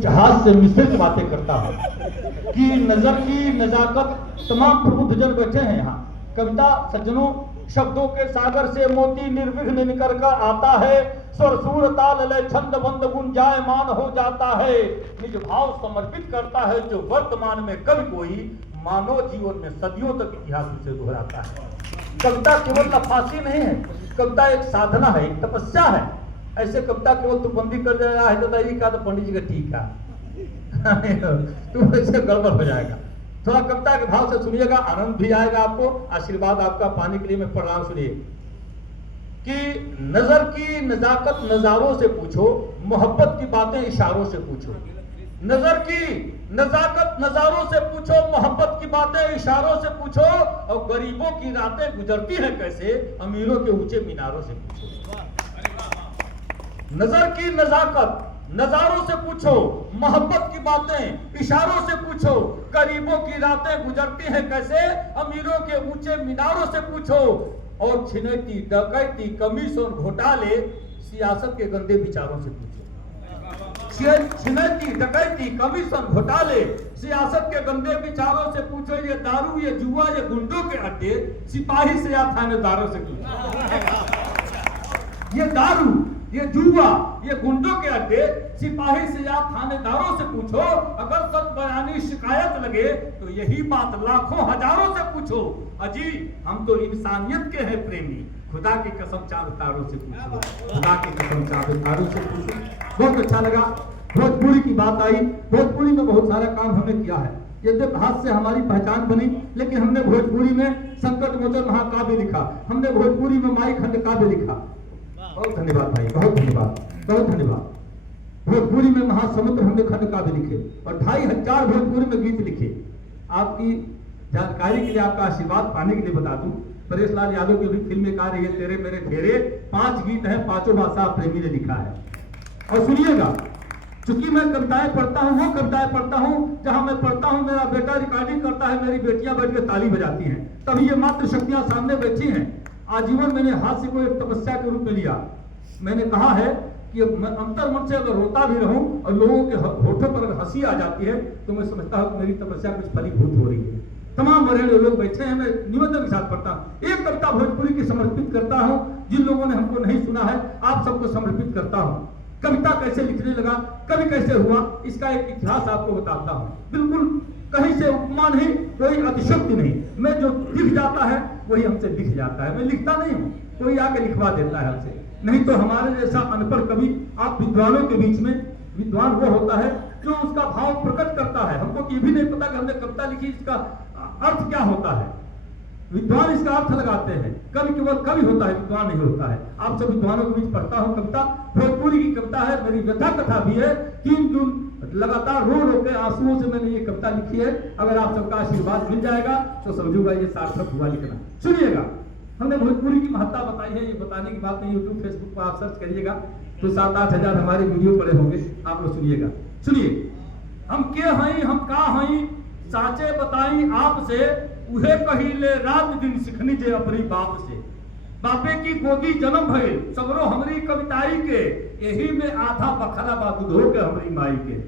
जहाज से मिश्रित बातें करता है कि नजर की नजाकत। तमाम प्रबुद्ध जन बैठे हैं यहाँ। कविता सज्जनों, शब्दों के सागर से मोती निर्विघ्न निकल कर आता है। स्वर सूर ताल लय छंद बंद गुंजायमान हो जाता है। निज भाव समर्पित करता है जो वर्तमान में कभी कोई मानव जीवन में सदियों तक इतिहास से दोहराता है। कविता केवल लफासी नहीं है, कविता एक साधना है, एक तपस्या है। ऐसे कविता केवल तू बंदी कर दे रहा है तो नहीं का, तो पंडित जी का ठीक है तू ऐसे गड़बड़ हो जाएगा। थोड़ा कविता के भाव से सुनिएगा, आनंद भी आएगा आपको, आशीर्वाद आपका पाने के लिए मैं पढ़ रहा हूं। सुनिए कि नजर की नजाकत नजारों से पूछो, मोहब्बत की बातें इशारों से पूछो। नजर की नजाकत नजारों से पूछो, मोहब्बत की बातें इशारों से पूछो, और गरीबों की रातें गुजरती हैं कैसे, अमीरों के ऊंचे मीनारों से पूछो। नजर की नजाकत नजारों से पूछो, मोहब्बत की बातें इशारों से पूछो, गरीबों की रातें गुजरती हैं कैसे, अमीरों के ऊंचे मीनारों से पूछो, और छिनैती डकैती कमीशन घोटाले सियासत के गंदे विचारों से पूछो। छिनैती डकैती कमीशन घोटाले सियासत के गंदे विचारों से पूछो। ये दारू, ये जुआ, ये गुंडों के अड्डे सिपाही से या थानेदारों से पूछो। ये दारू, ये जुआ, ये गुंडों के अड्डे सिपाही से या थानेदारों से पूछो। अगर सच बयानी शिकायत लगे तो यही बात लाखों हजारों से पूछो। अजी हम तो इंसानियत के हैं प्रेमी, खुदा की कसम चांद तारों से पूछो, खुदा की कसम चांद तारों से पूछो। बहुत अच्छा लगा। भोजपुरी की बात आई। भोजपुरी में बहुत सारा काम हमने किया है। यद्यप हाथ से हमारी पहचान बनी, लेकिन हमने भोजपुरी में संकट मोचन महाकाव्य लिखा, हमने भोजपुरी में माई खंड काव्य लिखा। बहुत धन्यवाद भाई, बहुत धन्यवाद, बहुत धन्यवाद। भोजपुरी में महासमुद्र हमने खंड काव्य लिखे और 2500 भोजपुरी में गीत लिखे। आपकी जानकारी के लिए, आपका आशीर्वाद पाने के लिए बता दूं, परेश लाल यादव की भी फिल्म एक आ रही है, तेरे मेरे फेरे। 5 गीत हैं, 5 भाषा प्रेमी ने लिखा है। और सुनिएगा, चूंकि मैं कविताएं पढ़ता हूँ, वो कविताएं पढ़ता हूँ जहां मैं पढ़ता हूँ, मेरा बेटा रिकॉर्डिंग करता है, मेरी बेटियां बैठ के ताली बजाती हैं, तभी ये मात्र शक्तियां सामने बैठी हैं। आजीवन मैंने हास्य को एक तपस्या के रूप में लिया। मैंने कहा है कि मैं अंतर मन से अगर रोता भी रहूं और लोगों के होठों पर हंसी आ जाती है तो मैं समझता हूं कि मेरी तपस्या कुछ फलीभूत हो रही है। तमाम वरेण्य लोग बैठे हैं, मैं निवेदन के साथ पढ़ता हूं। एक कविता भोजपुरी की समर्पित करता हूं, जिन लोगों ने हमको नहीं सुना है आप सबको समर्पित करता हूं। कविता कैसे लिखने लगा, कवि कैसे हुआ, इसका एक इतिहास आपको बताता हूं। बिल्कुल कहीं से उपमा नहीं, कोई अतिशयोक्ति नहीं। मैं जो लिख जाता है वही हमसे लिख जाता है। मैं लिखता नहीं हूँ, कोई आके लिखवा देता है हमसे। नहीं तो हमारे जैसा अनपढ़ कवि, आप विद्वानों के बीच में, विद्वान वो होता है जो उसका भाव प्रकट करता है। हमको ये भी नहीं पता कि हमने कविता लिखी, इसका अर्थ क्या होता है। विद्वान इसका अर्थ लगाते हैं, कवि केवल कवि होता है, विद्वान नहीं होता है। आप सब विद्वानों के बीच पढ़ता हूँ कविता। भोजपुरी की कविता है, मेरी व्यथा कथा भी है। 3 दिन लगातार रो रो के आंसुओं से मैंने ये कविता लिखी है। अगर आप सबका आशीर्वाद मिल जाएगा तो समझूंगा ये सार्थक हुआ लिखना। सुनिएगा, हमने भोजपुरी की महत्ता बताई है। ये बताने की बात नहीं, यूट्यूब फेसबुक पर आप सर्च करिएगा तो 7-8 हजार हमारे वीडियो पड़े होंगे, आप लोग सुनिएगा। सुनिए, हम के हई, हम का हई, साचे बताई आपसे, उहे कही ले रात दिन सिखनी जे अपनी बाप से। बापे की गोदी जन्म भइल सगरो हमरी कविताई के, यही में आधा बखरा बा दूधो के हमरी माई के।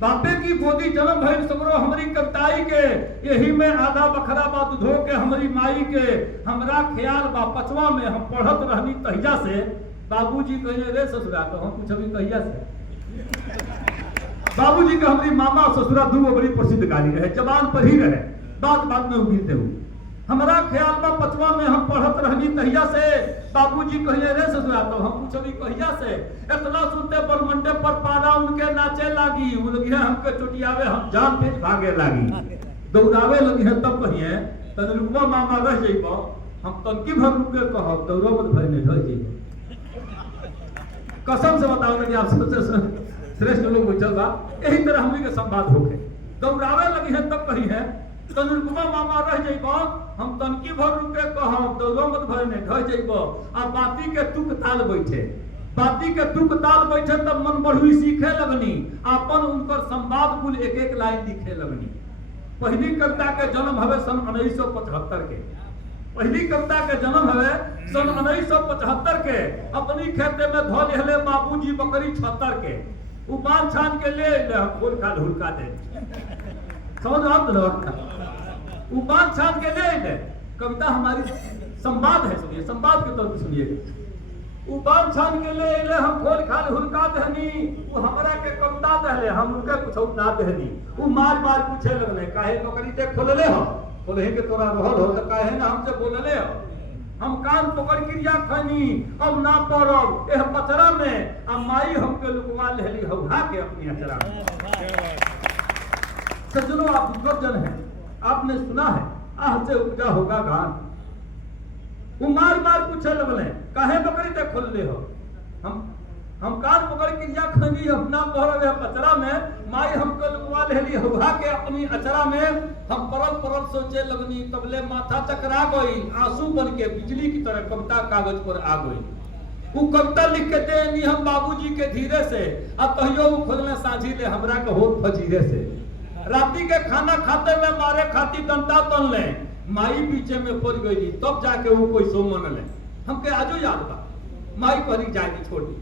बापे की गोदी जन्म भइल सगरो हमरी कविताई के, यही में आधा बखरा बा दूधो के हमरी माई के। हमरा ख्याल बा पचवा में हम पढ़त रहनी तहिया से, बाबूजी कहे रे ससुरा, तो हम पूछबी कहिया से। बाबूजी के हमारी मामा ससुरा दू बड़ी प्रसिद्ध गाली रहे, जबान पर ही रहे, बात बात में उगीरते हुए। हमारा ख्याल में पचवा में हम पढ़त रहनी तहिया से, बाबूजी कहिए रे ससुरा, तो हम पूछबी कहिया से। इतना सुनते बरमंडे पर पारा उनके नाचे लागी, वो लगी है हमके चुटियावे, हम जान तेज भागे लागी। दौड़ावे लगी है तब कहिए तनरुकवा मामा रह जइबो, हम तनकी भर रुके कहब दौड़ावत भर में ढह जइबो। कसम से बताओ कि आप सबसे श्रेष्ठ लोग बैठल बा, यही तरह हमनी के संवाद होके दौड़ावे लगी है तब कही है तनुरुकवा मामा रह जइबो, हम तनकी भर रुके कहब दौड़ावत भर में ढह जइबो। आ बाती के तुक ताल बैठे, बाती के तुक ताल बैठे तब मन बढ़ुई सीखे लगनी, अपन उनकर संवाद कुल एक एक लाइन लिखे लगनी। पहली कविता के जन्म हवे सन 1975 के, पहली कविता के जन्म हवे सन 1975 के। अपनी खेते में धो लेहले बाबूजी बकरी 76 के। वो बाल छान के ले हम खोल खा हुड़का दे, समझ आप लोग, वो बाल छान के ले। कविता हमारी संवाद है, सुनिए, संवाद के तौर पर सुनिए। वो बाल छान के ले हम खोल खाल हुड़का दहनी, वो हमरा के कविता दहले, हम उनके कुछ ना दहनी। वो मार मार पूछे लगले, काहे नौकरी ते खोलले हो, बोले के तोरा रहल हो तो काहे ना हमसे बोलले हो। हम कान पकड़ क्रिया खनी, अब ना पड़ब एह पचरा में, अब माई हमके लुकवा लेली हौहा के अपनी अचरा में। सज्जनों, आप विद्वजन हैं, आपने सुना है आह से उपजा होगा गान। वो मार मार पूछे लगले, काहे बकरी ते खोलले हो। हम कान पकड़ क्रिया खनी, अब ना पड़ब एह पचरा में, माई हमके लुकवा लेली हौहा के अपनी अचरा में। हम परल परल सोचे लगनी, तबले माथा चकरा गई, आंसू बन के बिजली की तरह कविता कागज पर आ गई। वो कविता लिख के देनी हम बाबूजी के धीरे से, अब कहियो वो खोलने साझी ले हमरा के होत फजीरे से। राती के खाना खाते में मारे खाती डंडा तन ले, माई पीछे में पड़ गई, तब जाके वो कोई सो मन ले। हमके आजो याद बा, माई कहली जाएगी छोड़ दी,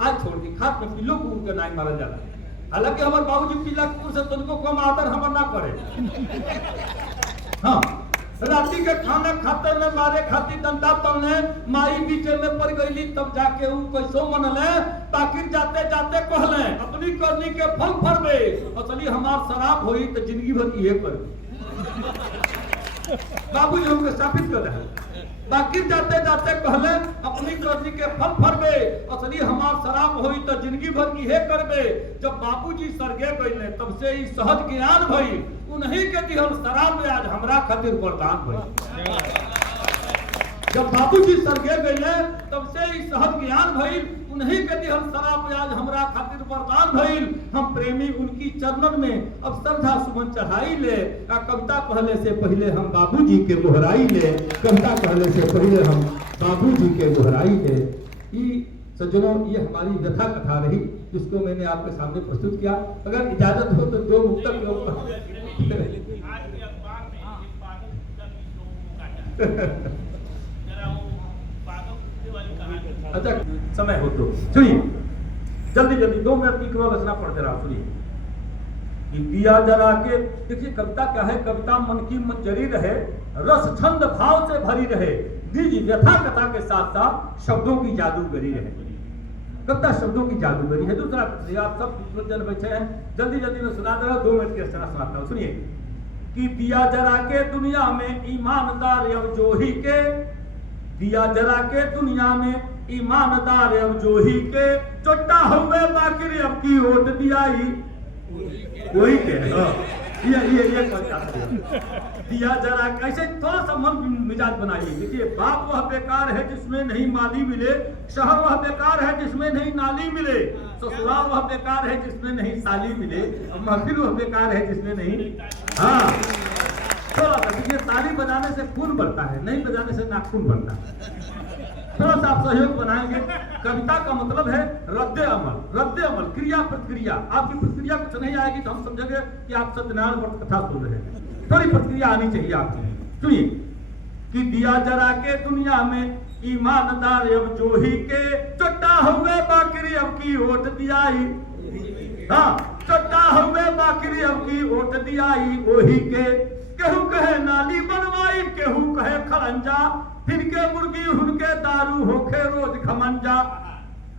आज छोड़ दी, खात में पिल्लो कुकुर के नाई मारा जाला। हालांकि हमारे बाबूजी पीला कुकुर से तुमको कम आदर हमर ना करे। हाँ, राती के खाना खाते में मारे खाती डंडा तलने, माई बीचे में पड़ गईली, तब जाके ऊ कैसो मनले, ताकिर जाते जाते कहले अपनी करनी के फल फरबे, असली हमार शराब होई तो जिंदगी भर ये कर। बाबूजी हमको स्थापित कर रहे, ताकिर जाते जाते कहले अपनी करनी के फल फरबे, असली हमार शराब होई तो जिंदगी भर की हे करबे। जब बाबूजी सरगे गईले तब से ही सहज ज्ञान भई, उन्हीं के दिहल शराब में आज हमरा खातिर वरदान भई। जब बाबूजी सरगे गईले तब से ही सहज ज्ञान भई, उन्हीं के दिहल शराब में आज हमरा खातिर वरदान भइल। हम प्रेमी उनकी चरणन में अब श्रद्धा सुमन चढ़ाई ले, कविता कहले से पहले हम बाबूजी के गोहराई ले, कविता कहले से पहले हम बाबूजी के गोहराई ले। सज्जनों, ये हमारी व्यथा कथा रही जिसको मैंने आपके सामने प्रस्तुत किया। अगर इजाजत हो तो दो मुक्तक अच्छा समय हो तो सुनिए, जल्दी जल्दी 2 मिनट की केवल रचना पढ़ते रहा। सुनिए कि दिया जरा के, देखिए कविता क्या है, कविता मन की मंजरी रहे, रस छंद भाव से भरी रहे, दीज व्यथा कथा के साथ साथ शब्दों की जादूगरी रहे। कविता शब्दों की जादूगरी है। दूसरा, आप सब जन बैठे हैं, जल्दी जल्दी में सुना दे रहा हूं, 2 मिनट की रचना सुनाता हूं। सुनिए कि दिया जरा के दुनिया में ईमानदार अब जो ही के, दिया जरा के दुनिया में ईमानदार अब जो ही के, चोटा हुए बाकी अब की वोट दियाई वही के। ये दिया जरा, ऐसे थोड़ा सा मन मिजाज बनाइए। देखिए, बाप वह बेकार है जिसमें नहीं माली मिले, शहर वह बेकार है जिसमें नहीं नाली मिले, ससुराल वह बेकार है जिसमें नहीं साली मिले, महफिल वह बेकार है जिसमें नहीं। हाँ, थोड़ा सा देखिए, ताली बजाने से खून बढ़ता है, नहीं बजाने से नाखून बढ़ता है। थोड़ा सा आप सहयोग बनाएंगे। कविता का मतलब है रद्द अमल, रद्द अमल, क्रिया प्रतिक्रिया। आपकी प्रतिक्रिया कुछ नहीं आएगी तो हम समझेंगे कि आप सत्यनारायण व्रत कथा सुन रहे हैं। थोड़ी प्रतिक्रिया आनी चाहिए आपकी। सुनिए कि दिया जरा के दुनिया में ईमानदार अब जो ही के, चट्टा हुए बाकरी अब की वोट दियाई। हाँ, चट्टा हुए बाकरी अब की वोट दियाई वही के, केहू कहे नाली बनवाई, केहू कहे खरंजा, फिर के मुर्गी हुनके दारू होखे रोज खमंजा।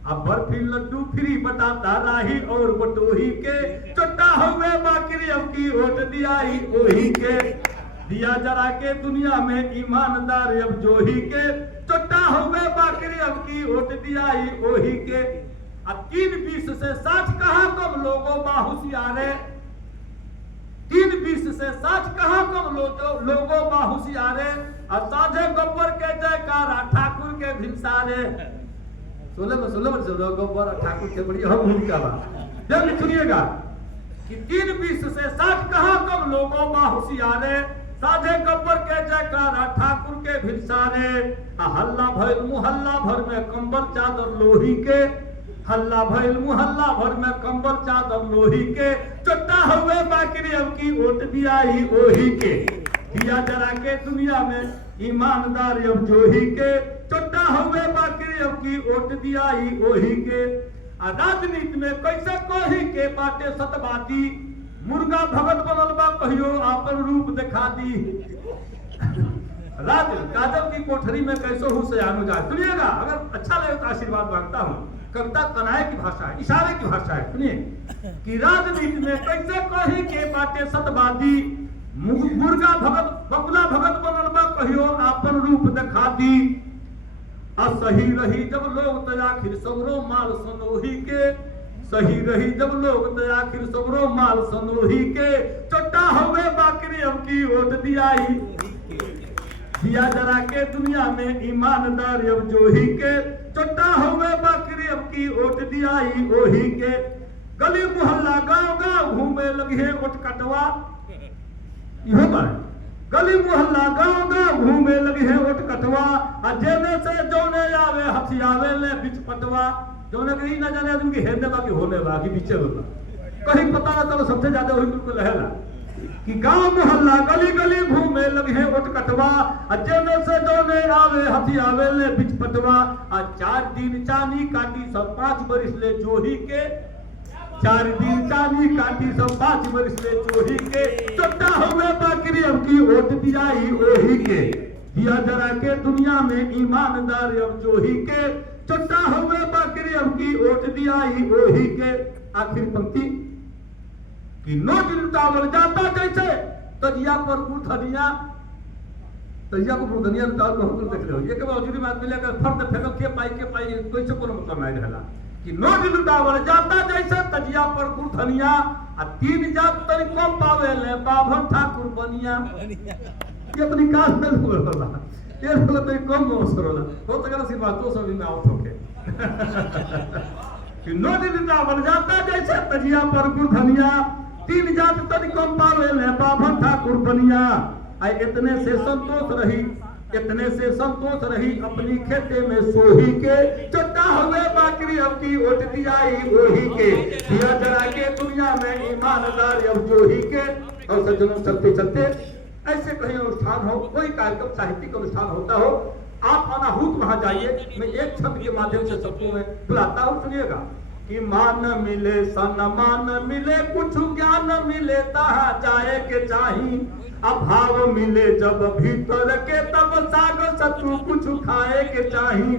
अब बर्फी लड्डू फ्री बताता राही और बटोही के, चट्टा हुए बाकरी अब की वोट दियाई वही के। दिया जरा के दुनिया में ईमानदार अब जो ही के, चट्टा हुए बाकरी अब की वोट दियाई वही के। अब 3-20 से 60 कहा कम लोगों बाहुसियारे, 3-20 से 60 कहा कम लोगों बाहुसियारे, साझे गब्बर के जयकारा ठाकुर के भिनसारे। 16 गब्बर ठाकुर के बड़ी हम भूमिका बा। जल्दी सुनिएगा कि 3-20 से 60 कहा कम लोगों बाहुसियारे, साझे गब्बर के जयकारा ठाकुर के भिनसारे। हल्ला भइल मुहल्ला भर में कंबल चादर लोही के, हल्ला भइल मुहल्ला भर में कंबल चादर लोही के, चट्टा हुए बाकरी अब की वोट दियाई वही के। दिया जरा के दुनिया में ईमानदार अब जो ही के, चट्टा हुए बाकरी अब की वोट दियाई वही के। राजनीति में कैसे कही के बाटे सतबाती, मुर्गा भगत बनल बा कहियो आपन रूप दिखा दी। काजल की कोठरी में कैसे हूँ से आनु जाए। सुनिएगा, अगर अच्छा लगे तो आशीर्वाद मांगता हूँ। कविता कनाए की भाषा है, इशारे की भाषा है। सुनिए कि राजनीति में कैसे कही के बाटे सतबादी, मुर्गा भगत बकुला भगत बनल बा कहियो आपन रूप दिखा दी। सही रही जब लोग तो आखिर सगरो माल सनोही के, सही रही जब लोग तो आखिर सगरो माल सनोही के। चोटा होवे बाकरी अब की वोट दियाई, दिया जरा के दुनिया में ईमानदार अब जोही के। चोटा होवे बाकरी अब की वोट दियाई ओही के। गली मोहल्ला गांव गांव घूमे लगे वोट कटवा, इहो बात गली मोहल्ला गांव गांव घूमे लगे है वोट कटवा। जेने से जोने आवे हथियावे ले बिच पटवा। जोने कहीं ना जाने आदमी की हेरने बाकी होने बाकी बीचे होगा, कहीं पता ना चलो सबसे ज्यादा वही बिल्कुल लहेला कि गांव मोहल्ला गली गली घूमे लगे है वोट कटवा। जेने से जोने आवे हथियावे ले बिच पटवा। 4 दिन चानी काटी सब 5 बरिस ले जोही के। 4 दिन चानी काटी सब 5 बरिस ले जोही के। चोटा हुए बाकरी अब की वोट दियाई ओही के। दिया जरा के दुनिया में ईमानदार अब जोही के। चोटा हुए बाकरी अब की वोट दियाई ओही के। आखिर पंक्ति कि नोट लुटावल जाता जैसे तजिया पर गुठनिया, तजिया पर गुठनिया लुटावल बहुत देख लो। ये के बावजूद में आदमी लेकर फर्द फेंकल के पाई कोई से कोनो मतलब नहीं रहला कि नोट लुटावल जाता जैसे तजिया पर गुठनिया। 3 जात तरी कम पावे ले बाभन ठाकुर बनिया। ये अपनी काल में होला, ये होला तो कम अवसर होला। हो सकेला सिर्फ बातों सब में आउट होके कि नोट लुटावल जाता जैसे तजिया पर गुठनिया। 3 जात तरी कम पावे ले बाभन ठाकुर बनिया। इतने से संतोष रही, इतने से संतोष रही अपनी खेते में सोही के। चोटा हुए बाकरी अब की वोट दियाई ओही के। दिया जरा के दुनिया में ईमानदार अब जोही के। और सज्जनों चलते चलते ऐसे कहीं अनुष्ठान हो, कोई कार्यक्रम साहित्यिक अनुष्ठान होता हो, आप अनाहूत वहां जाइए। मैं एक छंद के माध्यम से सबको मैं बुलाता हूँ, सुनिएगा कि मान मिले सम्मान मिले कुछ ज्ञान मिले ताहा चाहे के चाही। अभाव मिले जब भीतर के तब सागर शत्रु कुछ खाए के चाही।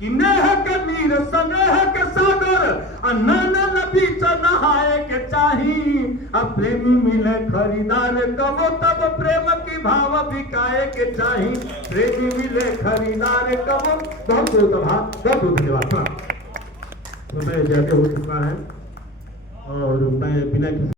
कि नेह के नीर स्नेह के सागर नैन बीच नहाए के चाही। अब प्रेमी मिले खरीदार कबो तब प्रेम की भाव बिकाए के चाही। प्रेमी मिले खरीदार कबो। बहुत बहुत धन्यवाद। तो मैं जाके हो चुका है और मैं बिना